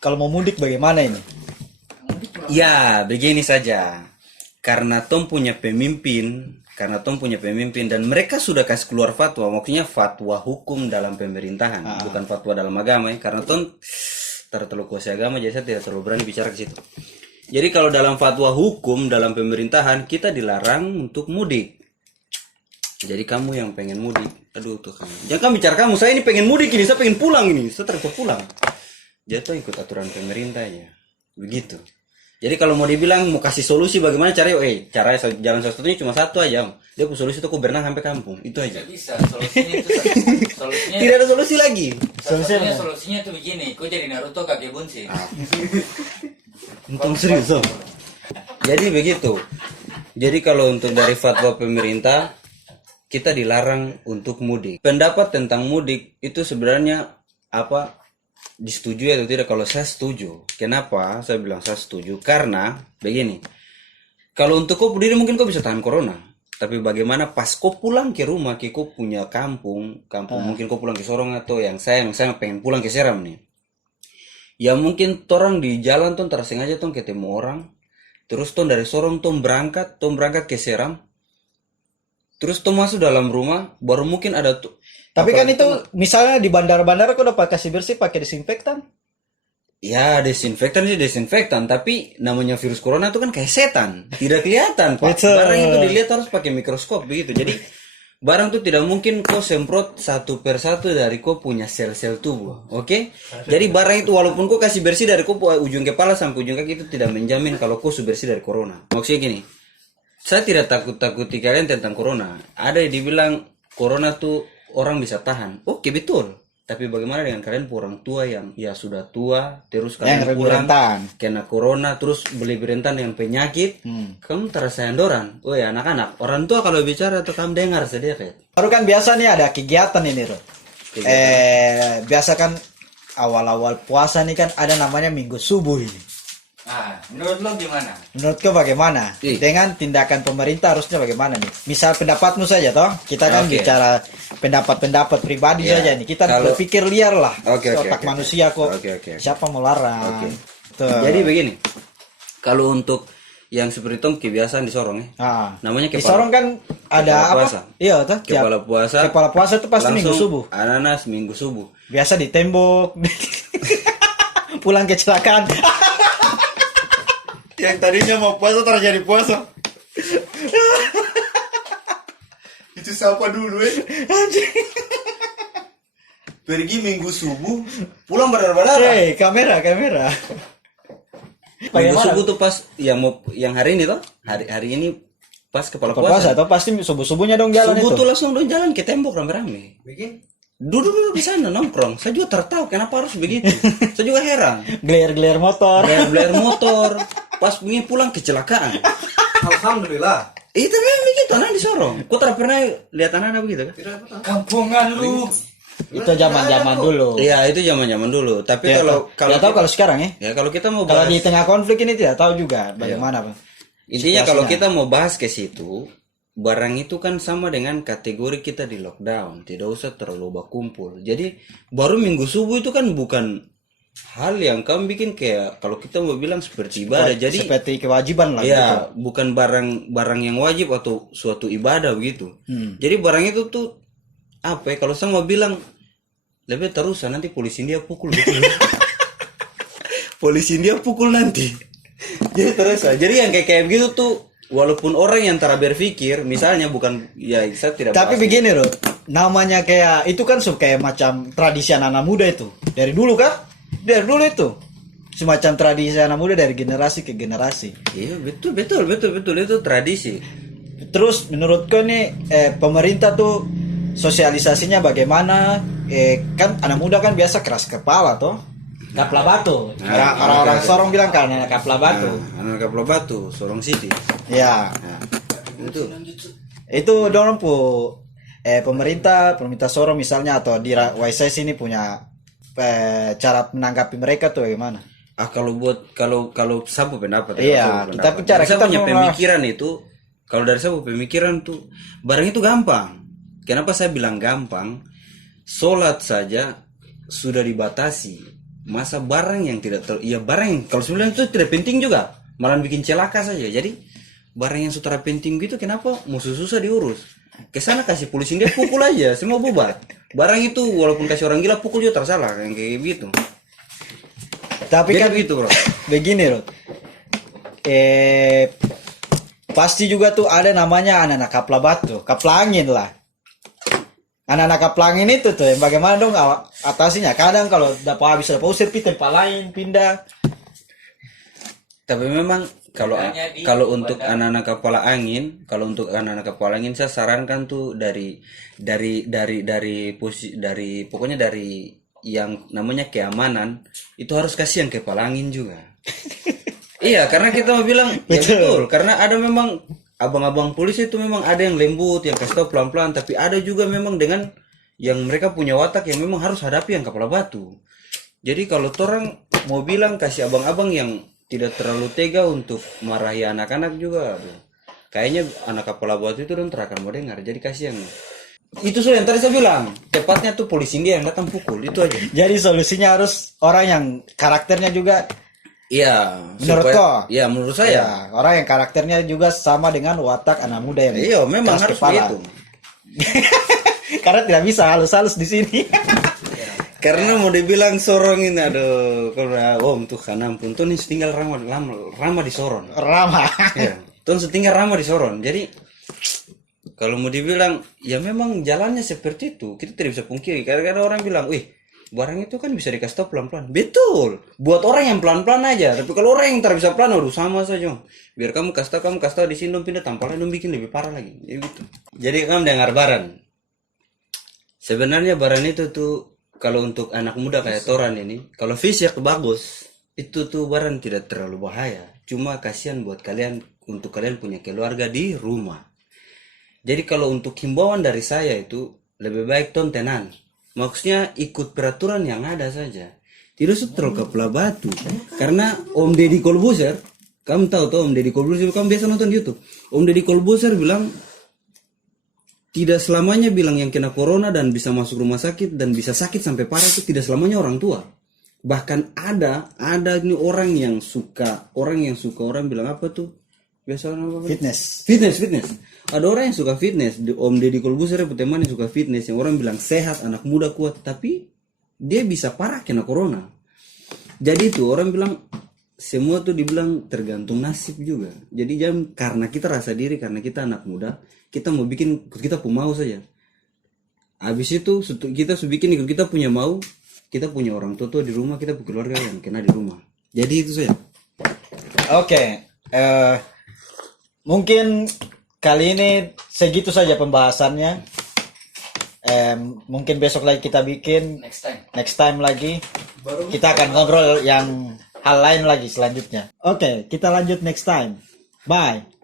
kalau mau mudik bagaimana ini? Ya, begini saja. Karena Tom punya pemimpin dan mereka sudah kasih keluar fatwa, maksudnya fatwa hukum dalam pemerintahan, bukan fatwa dalam agama ya. Karena Tom terlalu kuasa agama, jadi saya tidak terlalu berani bicara ke situ. Jadi kalau dalam fatwa hukum dalam pemerintahan kita dilarang untuk mudik. Jadi kamu yang pengen mudik, aduh tuh kamu. Jangan bicara kamu, saya ini pengen mudik ini, saya pengen pulang ini, saya terus pulang. Jadi tuh ikut aturan pemerintahnya, begitu. Jadi kalau mau dibilang mau kasih solusi bagaimana caranya, cara jalan satu-satunya cuma satu aja. Dia solusi itu aku berenang sampai kampung, itu aja. Bisa, solusinya itu solusinya Tidak ada solusi lagi. solusinya tuh begini, kau jadi Naruto kakek bunsin. Untung serius oh. Jadi begitu. Jadi kalau untuk dari fatwa pemerintah kita dilarang untuk mudik. Pendapat tentang mudik itu sebenarnya apa? Disetujui atau tidak? Kalau saya setuju. Kenapa saya bilang saya setuju? Karena begini, kalau untuk kau sendiri mungkin kau bisa tahan corona, tapi bagaimana pas kau pulang ke rumah, kau punya kampung mungkin kau pulang ke Sorong atau yang saya pengen pulang ke Seram nih, ya mungkin orang di jalan tuh tersengaja tuh ketemu orang, terus tuh dari Sorong tuh berangkat ke Seram, terus tuh masuk dalam rumah, baru mungkin ada tuh. Tapi kan itu misalnya di bandara-bandara kok dapat kasih bersih pakai disinfektan. Ya desinfektan, tapi namanya virus corona itu kan kayak setan, tidak kelihatan Pak. Betul. Barang itu dilihat harus pakai mikroskop begitu. Jadi barang itu tidak mungkin kau semprot satu persatu dari kau punya sel-sel tubuh, oke? Jadi barang itu walaupun kau kasih bersih dari kau ujung kepala sampai ujung kaki itu tidak menjamin kalau kau sudah bersih dari corona. Maksudnya gini, saya tidak takut-takuti kalian tentang corona. Ada yang dibilang corona tuh orang bisa tahan. Oke betul. Tapi bagaimana dengan kalian orang tua yang ya sudah tua, terus kalian pulang kena corona, terus lebih rentan dengan penyakit, kamu terasa endoran. Oh ya anak-anak, orang tua kalau bicara tuh kamu dengar sedikit. Baru kan biasa nih ada kegiatan ini Ro. Biasa kan awal-awal puasa nih kan ada namanya minggu subuh ini. Menurut lo gimana? Menurut kau bagaimana? Dengan tindakan pemerintah harusnya bagaimana nih? Misal pendapatmu saja toh. Kita kan bicara pendapat pribadi saja nih. Kita berpikir liar lah. Otak manusia kok. Siapa mau larang? Jadi begini. Kalau untuk yang seperti itu kebiasaan di Sorong ya. Namanya di Sorong kan ada apa? Puasa. Iya toh. Kepala puasa. Kepala puasa itu pasti minggu subuh. Ananas minggu subuh. Biasa di tembok. Pulang kecelakaan. Yang tadinya mau puasa terjadi puasa. Itu siapa dulu Anjing. Pergi minggu subuh, pulang berdarah-darah. Kamera. Minggu subuh tuh pas yang hari ini toh, hari ini pas kepala puasa. Atau pasti subuh-subuhnya dong jalan subuh itu. Tuh langsung dong jalan ke tembok rame-rame. Duduk di sana nongkrong. Saya juga tertawa kenapa harus begitu. Saya juga heran. Glare motor. Pas begini pulang kecelakaan. Alhamdulillah. Itu memang begitu anak di Sorong. Kau tak pernah lihat anak begitu kan? Kampungan lu. Itu zaman-zaman dulu. Iya, itu zaman-zaman dulu. Tapi kalau tahu kalau sekarang ya. Ya kalau kita mau kalau bahas di tengah konflik ini tidak tahu juga bagaimana, Bang. Intinya kalau kita mau bahas ke situ, barang itu kan sama dengan kategori kita di lockdown, tidak usah terlalu berkumpul. Jadi baru minggu subuh itu kan bukan hal yang kamu bikin kayak kalau kita mau bilang seperti ibadah, jadi seperti kewajiban lah. Ya, gitu. Bukan barang yang wajib atau suatu ibadah begitu. Jadi barang itu tuh apa? Kalau saya mau bilang lebih terus nanti polisi dia pukul. Polisi dia pukul nanti. Jadi terus. Jadi yang kayak begitu tuh. Walaupun orang yang tak berpikir, misalnya bukan, ya saya tidak. Tapi begini Ro, namanya kayak itu kan kayak macam tradisi anak muda itu. Dari dulu kah? Dari dulu itu. Semacam tradisi anak muda dari generasi ke generasi. Iya betul itu tradisi. Terus menurutku nih pemerintah tuh sosialisasinya bagaimana? Kan anak muda kan biasa keras kepala toh. Kapla Batu. Orang-orang Sorong bilang kan anak Kapla Batu. Anak Kapla Batu, Sorong City. Ya. Itu dorong pemerintah Sorong misalnya atau di YSS ini punya cara menanggapi mereka tuh bagaimana? Kalau sabu pendapat. Iya, kita bicara kita punya pemikiran itu. Kalau dari sabu pemikiran tuh barang itu gampang. Kenapa saya bilang gampang? Sholat saja sudah dibatasi. masa barang yang tidak barang yang kalau sebenarnya itu tidak penting juga, malah bikin celaka saja. Jadi barang yang sutra penting gitu kenapa musuh susah diurus? Kesana kasih polisi dia pukul aja, semua bubar. Barang itu walaupun kasih orang gila pukul juga tersalah yang kayak gitu. Tapi jadi kan begitu bro. Begini Rod. Pasti juga tuh ada namanya anak-anak kaplabat tuh, kaplangin lah. Anak-anak kaplangin itu tuh yang bagaimana dong atasinya? Kadang kalau dapat usir tempat lain pindah. Tapi memang kalau untuk anak-anak kepala angin, saya sarankan tuh dari pokoknya dari yang namanya keamanan itu harus kasih yang kepala angin juga. Iya, karena kita mau bilang ya betul, karena ada memang abang-abang polisi itu memang ada yang lembut, yang kasih tahu pelan-pelan, tapi ada juga memang dengan yang mereka punya watak yang memang harus hadapi yang kepala batu. Jadi kalau orang mau bilang kasih abang-abang yang tidak terlalu tega untuk marahi anak-anak juga, kayaknya anak kepala batu itu don terakan mau dengar. Jadi kasih yang itu yang tadi saya bilang, tepatnya tuh polisi dia yang datang pukul, itu aja. Jadi solusinya harus orang yang karakternya juga. Iya, menurut saya. Ya, orang yang karakternya juga sama dengan watak anak muda yang. Iya, memang harus begitu. Karena tidak bisa halus-halus di sini. Karena mau dibilang sorong ini, aduh, karena tuh kan ampun, tuh nih tinggal ramah di Soron. Ramah. Ya, tuh setinggal ramah di Soron. Jadi kalau mau dibilang, ya memang jalannya seperti itu. Kita tidak bisa pungkiri. Kadang-kadang orang bilang, wih, barang itu kan bisa dikasih tahu pelan-pelan. Betul. Buat orang yang pelan-pelan aja. Tapi kalau orang yang tidak bisa pelan, aduh sama saja. Biar kamu kasih tahu di sini dong pindah tampalnya dong bikin lebih parah lagi. Ya gitu. Jadi kamu dengar Baran. Sebenarnya Baran itu tuh kalau untuk anak muda kayak Toran ini, kalau fisik bagus, itu tuh Baran tidak terlalu bahaya. Cuma kasihan buat kalian, untuk kalian punya keluarga di rumah. Jadi kalau untuk himbauan dari saya itu, lebih baik tenang. Maksudnya ikut peraturan yang ada saja. Tidak usah terlalu kepala batu. Karena Om Deddy Corbuzier, kamu tahu tuh Om Deddy Corbuzier, kamu biasa nonton YouTube. Om Deddy Corbuzier bilang, tidak selamanya bilang yang kena corona dan bisa masuk rumah sakit dan bisa sakit sampai parah itu tidak selamanya orang tua. Bahkan ada ini orang bilang apa tuh? Biasa apa? Fitness. Ada orang yang suka fitness. Om Deddy Corbuzier teman yang suka fitness, yang orang bilang sehat, anak muda kuat, tapi dia bisa parah kena corona. Jadi itu orang bilang semua tuh dibilang tergantung nasib juga. Jadi jangan karena kita rasa diri, karena kita anak muda, kita mau bikin kita pun mau saja. Habis itu kita bikin ikut kita punya mau, kita punya orang tua di rumah, kita punya keluarga yang kena di rumah. Jadi itu saja. Oke. Mungkin kali ini segitu saja pembahasannya. Mungkin besok lagi kita bikin next time lagi. Kita akan ngobrol yang hal lain lagi selanjutnya. Oke, kita lanjut next time. Bye.